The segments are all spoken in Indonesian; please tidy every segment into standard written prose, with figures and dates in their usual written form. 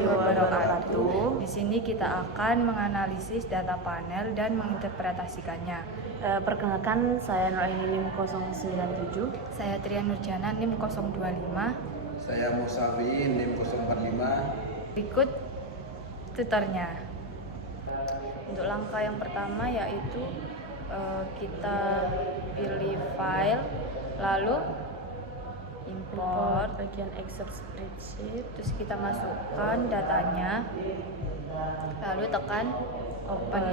warahmatullahi wabarakatuh. Di sini kita akan menganalisis data panel dan menginterpretasikannya. Perkenalkan, saya Nuraini NIM 097. Saya Trian Nurjana NIM 025. Saya Musawi NIM 045. Berikut tutornya. Untuk langkah yang pertama yaitu kita pilih file, lalu import bagian Excel spreadsheet, Terus kita masukkan datanya, lalu tekan open.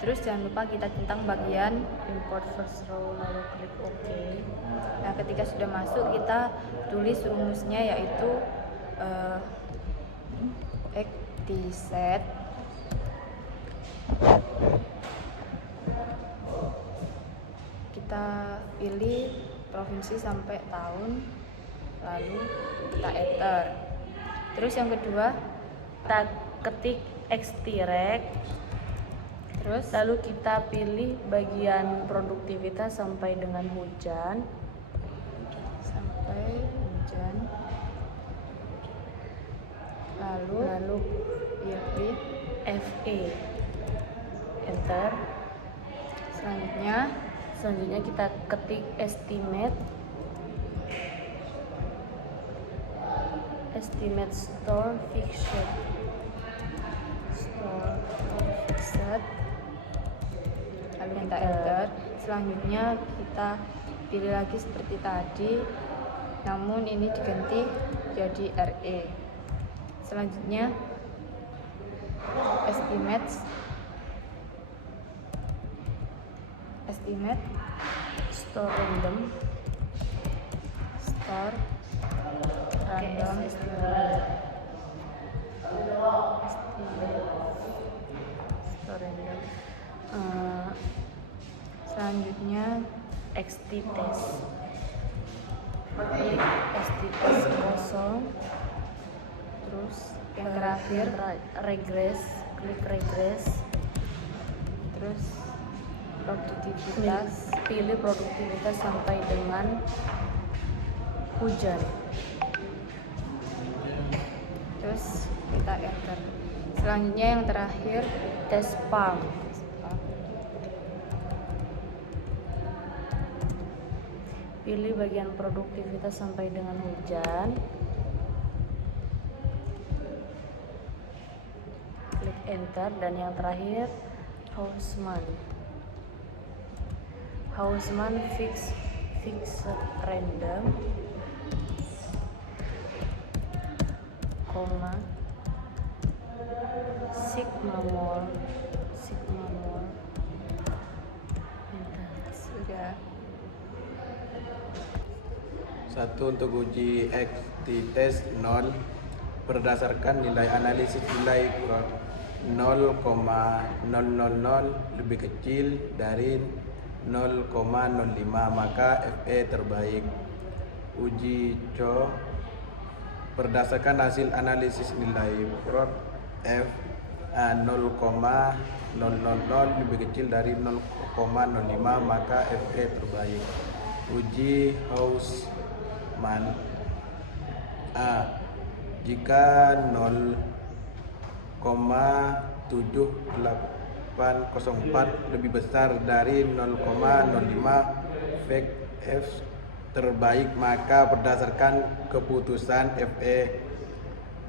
Terus jangan lupa kita centang bagian import first row, lalu klik OK. Nah, ketika sudah masuk kita tulis rumusnya yaitu set. Kita pilih provinsi sampai tahun, lalu kita enter. Terus yang kedua Kita ketik extract, terus lalu kita pilih bagian produktivitas sampai dengan hujan. sampai hujan, lalu pilih FE, enter. Selanjutnya kita ketik estimate store fixed, lalu kita enter. Selanjutnya kita pilih lagi seperti tadi, namun ini diganti jadi RE. Selanjutnya estimate store random, store random. Selanjutnya XT test, klik STS kosong. Terus yang terakhir regress, klik regress. terus produktivitas, Pilih produktivitas sampai dengan hujan. terus kita enter. Selanjutnya yang terakhir Test farm, pilih bagian produktivitas sampai dengan hujan. Klik enter. Dan yang terakhir Houseman fixed random, koma sigma mol, enter. sudah. Satu untuk uji XT-test 0 berdasarkan nilai analisis nilai 0,000 lebih kecil dari 0,05 maka FE terbaik. Uji CO berdasarkan hasil analisis nilai prod F 0,000 lebih kecil dari 0,05 maka FE terbaik. Uji Houseman A jika 0,7804 lebih besar dari 0,05 fake F terbaik maka berdasarkan keputusan FE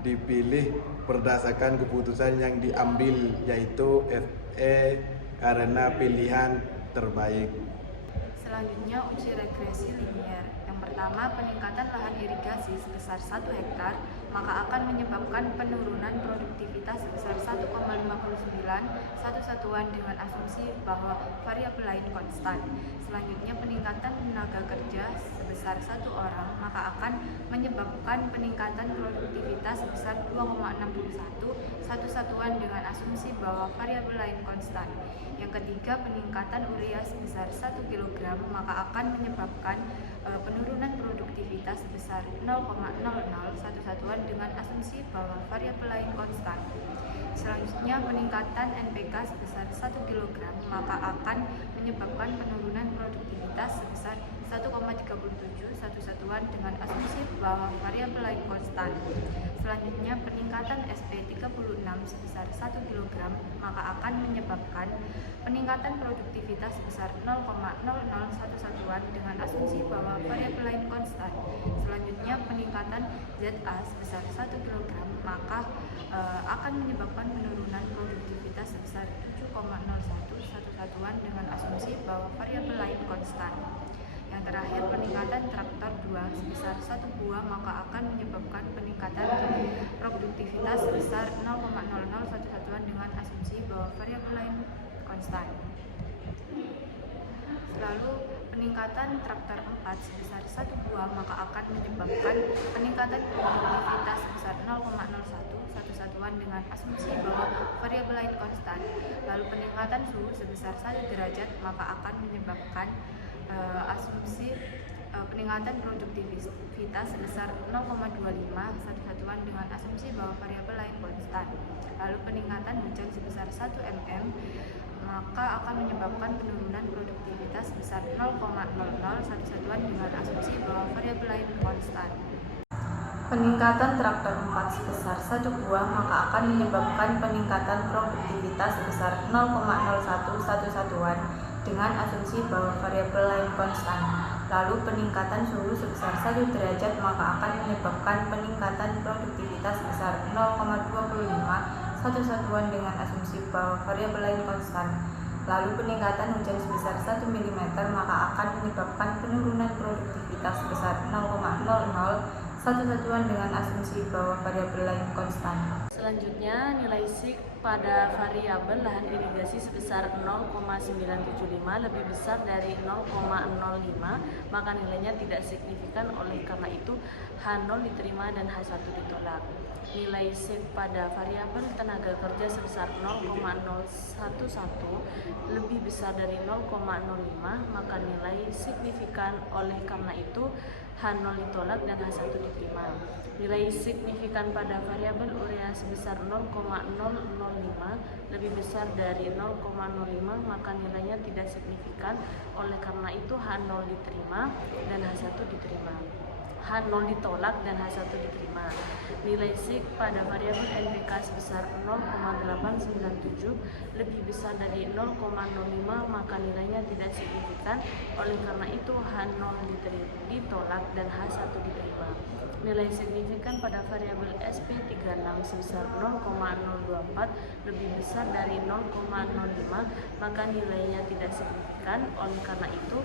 dipilih berdasarkan keputusan yang diambil yaitu FE karena pilihan terbaik. Selanjutnya uji regresi linier. Yang pertama, peningkatan lahan irigasi sebesar 1 hektar maka akan menyebabkan penurunan produktivitas sebesar 1,59 satu satuan dengan asumsi bahwa variabel lain konstan. Selanjutnya, peningkatan tenaga kerja sebesar 1 orang maka akan menyebabkan peningkatan produktivitas sebesar 2,61 satu satuan dengan asumsi bahwa variabel lain konstan. Yang ketiga, peningkatan urea sebesar 1 kg maka akan menyebabkan penurunan produktivitas sebesar 0,00 satu satuan dengan asumsi bahwa variabel lain konstan. Selanjutnya, peningkatan NPK sebesar 1 kg maka akan menyebabkan penurunan produktivitas sebesar 1,37 satu satuan dengan asumsi bahwa variabel lain konstan. Selanjutnya, peningkatan SP36 sebesar 1 kg maka akan menyebabkan peningkatan produktivitas sebesar 0,001 satuan dengan asumsi bahwa variabel lain konstan. Selanjutnya, peningkatan ZA sebesar 1 kg maka akan menyebabkan penurunan produktivitas sebesar 7,01 satu satuan dengan asumsi bahwa variabel lain konstan. Yang terakhir, peningkatan traktor 2 sebesar 1 buah maka akan menyebabkan peningkatan produktivitas sebesar 0,001 satuan dengan asumsi bahwa variabel lain konstan. Lalu, peningkatan traktor 4 sebesar 1 buah maka akan menyebabkan peningkatan produktivitas sebesar 0,01 satu satuan dengan asumsi bahwa variabel lain konstan. Lalu, peningkatan suhu sebesar 1 derajat maka akan menyebabkan asumsi peningkatan produktivitas sebesar 0,25 satu satuan dengan asumsi bahwa variabel lain konstan. Lalu, peningkatan hujan sebesar 1 mm maka akan menyebabkan penurunan produktivitas sebesar 0,00 satu satuan dengan asumsi bahwa variabel lain konstan. Peningkatan traktor 4 sebesar 1 buah maka akan menyebabkan peningkatan produktivitas sebesar 0,01 satu satuan dengan asumsi bahwa variabel lain konstan. Lalu, peningkatan suhu sebesar 1 derajat maka akan menyebabkan peningkatan produktivitas sebesar 0,25 satu satuan dengan asumsi bahwa variabel lain konstan. Lalu, peningkatan hujan sebesar 1 mm maka akan menyebabkan penurunan produktivitas sebesar 0,00 satu satuan dengan asumsi bahwa variabel lain konstan. Selanjutnya, nilai SIK pada variabel lahan irigasi sebesar 0,975 lebih besar dari 0,05 maka nilainya tidak signifikan, oleh karena itu H0 diterima dan H1 ditolak. Nilai SIK pada variabel tenaga kerja sebesar 0,011 lebih besar dari 0,05 maka nilai signifikan, oleh karena itu H0 ditolak dan H1 diterima. Nilai signifikan pada variabel urea sebesar 0,005 lebih besar dari 0,05 maka nilainya tidak signifikan, oleh karena itu H0 diterima dan H1 diterima. H0 ditolak dan H1 diterima. Nilai SIK pada variabel NPK sebesar 0,897 lebih besar dari 0,05 maka nilainya tidak signifikan, oleh karena itu H0 ditolak dan H1 diterima. Nilai signifikan pada variabel SP36 sebesar 0,024 lebih besar dari 0,05 maka nilainya tidak signifikan, oleh karena itu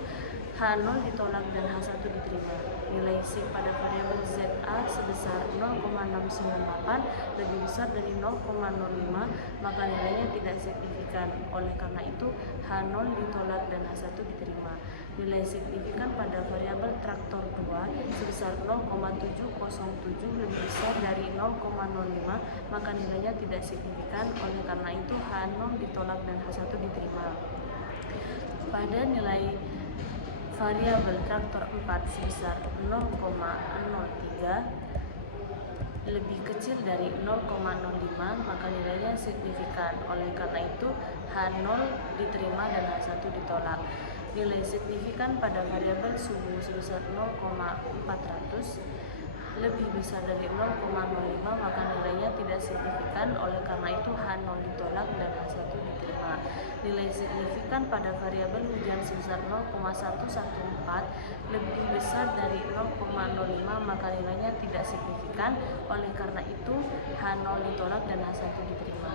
H0 ditolak dan H1 diterima. Nilai SIK pada variabel ZA sebesar 0,698 lebih besar dari 0,05 maka nilainya tidak signifikan, oleh karena itu H0 ditolak dan H1 diterima. Nilai signifikan pada variabel traktor 2 sebesar 0,707 lebih besar dari 0,05 maka nilainya tidak signifikan, oleh karena itu H0 ditolak dan H1 diterima. Pada nilai variabel traktor 4 sebesar 0,03 lebih kecil dari 0,05 maka nilainya signifikan, oleh karena itu H0 diterima dan H1 ditolak. Nilai signifikan pada variabel suhu sebesar 0,400 lebih besar dari 0,05 maka nilainya tidak signifikan, oleh karena itu H0 ditolak dan H1 diterima. Nilai signifikan pada variabel hujan sebesar 0,114 lebih besar dari 0,05 maka nilainya tidak signifikan, oleh karena itu H0 ditolak dan H1 diterima.